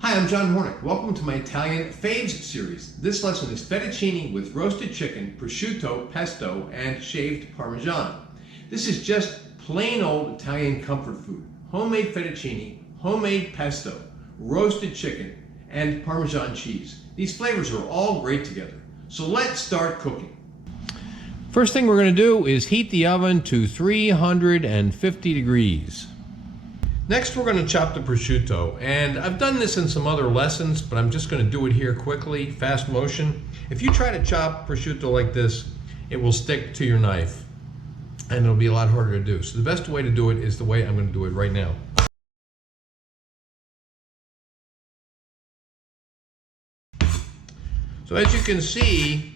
Hi, I'm John Hornick. Welcome to my Italian Faves series. This lesson is fettuccine with roasted chicken, prosciutto, pesto, and shaved Parmesan. This is just plain old Italian comfort food. Homemade fettuccine, homemade pesto, roasted chicken, and Parmesan cheese. These flavors are all great together. So let's start cooking. First thing we're going to do is heat the oven to 350 degrees. Next, we're going to chop the prosciutto, and I've done this in some other lessons, but I'm just going to do it here quickly, fast motion. If you try to chop prosciutto like this, it will stick to your knife, and it'll be a lot harder to do. So the best way to do it is the way I'm going to do it right now. So as you can see,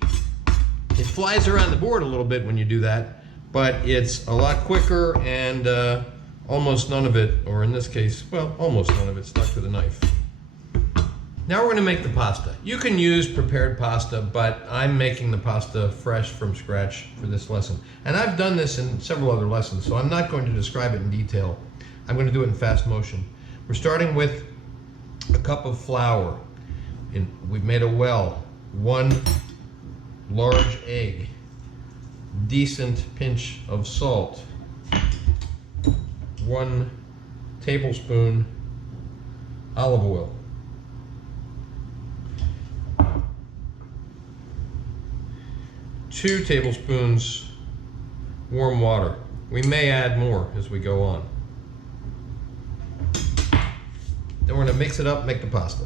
it flies around the board a little bit when you do that, but it's a lot quicker and almost none of it, or in this case, well, almost none of it stuck to the knife. Now we're going to make the pasta. You can use prepared pasta, but I'm making the pasta fresh from scratch for this lesson. And I've done this in several other lessons, so I'm not going to describe it in detail. I'm going to do it in fast motion. We're starting with a cup of flour. We've made a well, 1 large egg, decent pinch of salt, 1 tablespoon olive oil, 2 tablespoons warm water. We may add more as we go on. Then we're going to mix it up, make the pasta.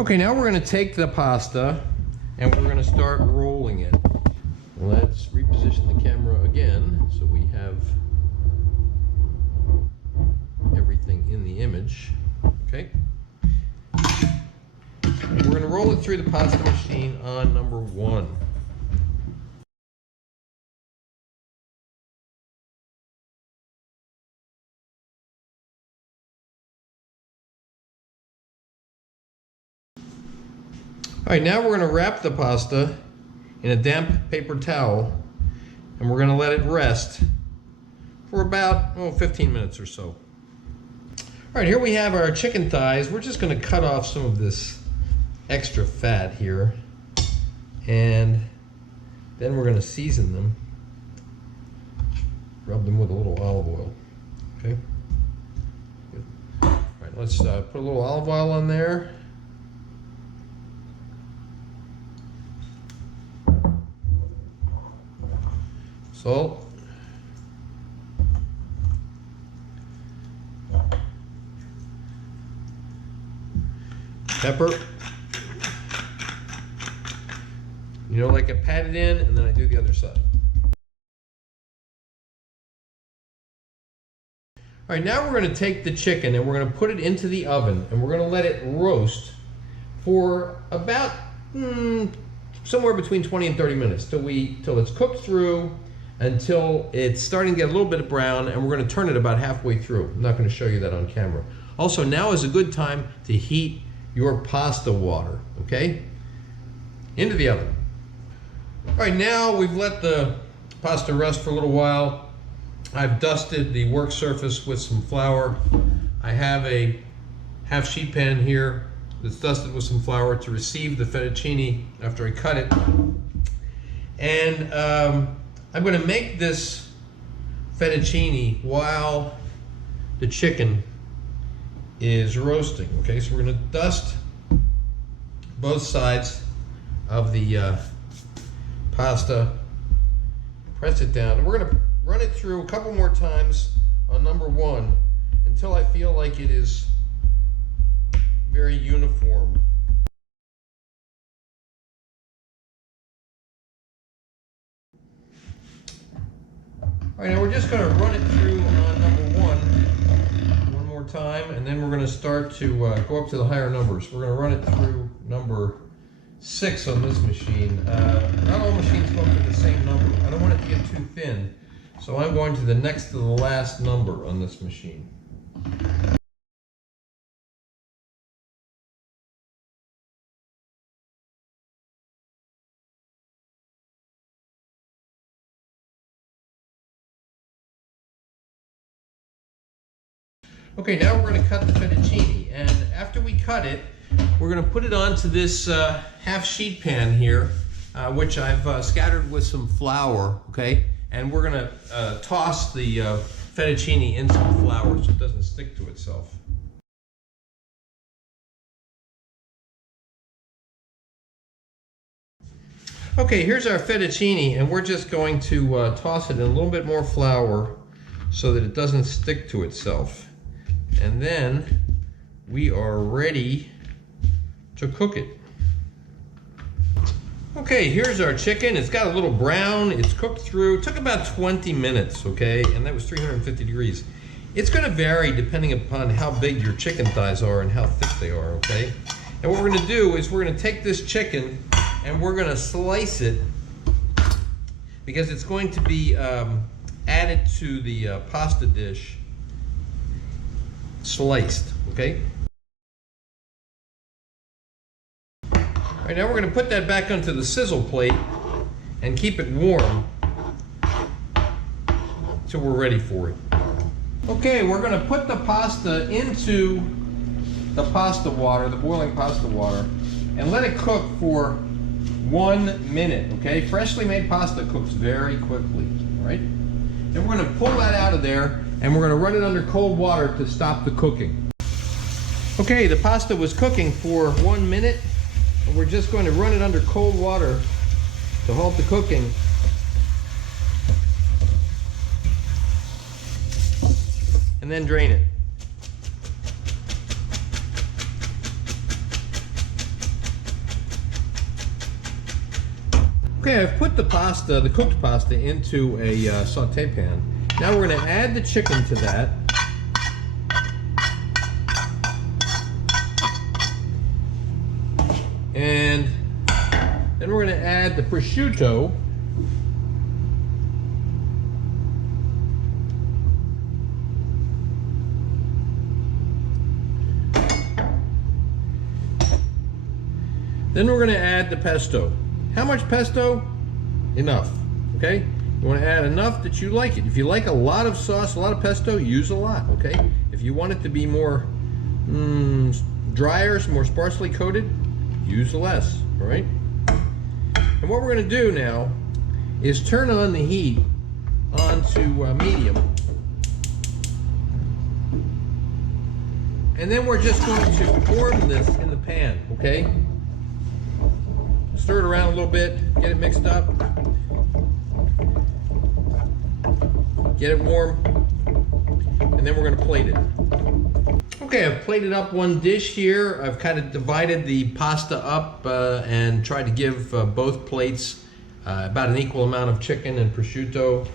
Okay, now we're going to take the pasta and we're going to start rolling it. Let's reposition the camera again so we have everything in the image. Okay. And we're going to roll it through the pasta machine on number 1. All right, now we're going to wrap the pasta in a damp paper towel, and we're going to let it rest for about 15 minutes or so. All right, here we have our chicken thighs. We're just going to cut off some of this extra fat here, and then we're going to season them. Rub them with a little olive oil. Okay. Good. All right, let's put a little olive oil on there. Salt, pepper, like I pat it in and then I do the other side. All right, now we're going to take the chicken and we're going to put it into the oven and we're going to let it roast for about somewhere between 20 and 30 minutes till it's cooked through, until it's starting to get a little bit brown, and we're going to turn it about halfway through. I'm not going to show you that on camera. Also, now is a good time to heat your pasta water, okay? Into the oven. All right, now we've let the pasta rest for a little while. I've dusted the work surface with some flour. I have a half sheet pan here that's dusted with some flour to receive the fettuccine after I cut it. And I'm going to make this fettuccine while the chicken is roasting. Okay, so we're going to dust both sides of the pasta, press it down, and we're going to run it through a couple more times on number 1 until I feel like it is very uniform. All right, now we're just going to run it through on number 1 more time, and then we're going to start to go up to the higher numbers. We're going to run it through number 6 on this machine. Not all machines go up to the same number. I don't want it to get too thin, so I'm going to the next to the last number on this machine. Okay, now we're going to cut the fettuccine, and after we cut it, we're going to put it onto this half sheet pan here, which I've scattered with some flour, okay? And we're going to toss the fettuccine into the flour so it doesn't stick to itself. Okay, here's our fettuccine, and we're just going to toss it in a little bit more flour so that it doesn't stick to itself. And then we are ready to cook it. Okay, here's our chicken. It's got a little brown. It's cooked through. It took about 20 minutes, okay? And that was 350 degrees. It's going to vary depending upon how big your chicken thighs are and how thick they are, okay? And what we're going to do is we're going to take this chicken and we're going to slice it because it's going to be added to the pasta dish sliced, okay? All right, now we're going to put that back onto the sizzle plate and keep it warm till we're ready for it. Okay, we're going to put the pasta into the pasta water, the boiling pasta water, and let it cook for 1 minute, okay? Freshly made pasta cooks very quickly, all right? Then we're going to pull that out of there and we're going to run it under cold water to stop the cooking. Okay, the pasta was cooking for 1 minute. And we're just going to run it under cold water to halt the cooking. And then drain it. Okay, I've put the pasta, the cooked pasta, into a saute pan. Now we're going to add the chicken to that. And then we're going to add the prosciutto. Then we're going to add the pesto. How much pesto? Enough, okay? You want to add enough that you like it. If you like a lot of sauce, a lot of pesto, use a lot, okay? If you want it to be more drier, more sparsely coated, use less, all right? And what we're going to do now is turn on the heat onto medium. And then we're just going to warm this in the pan, okay? Stir it around a little bit, get it mixed up. Get it warm, and then we're going to plate it. Okay, I've plated up one dish here. I've kind of divided the pasta up and tried to give both plates about an equal amount of chicken and prosciutto.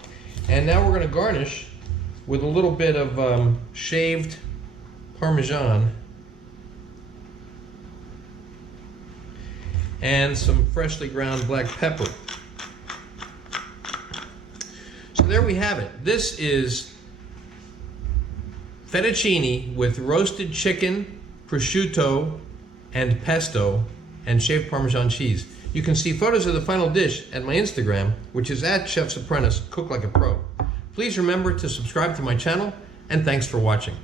And now we're going to garnish with a little bit of shaved Parmesan and some freshly ground black pepper. So there we have it. This is fettuccine with roasted chicken, prosciutto, and pesto, and shaved Parmesan cheese. You can see photos of the final dish at my Instagram, which is @Chef's Apprentice, Cook Like a Pro. Please remember to subscribe to my channel, and thanks for watching.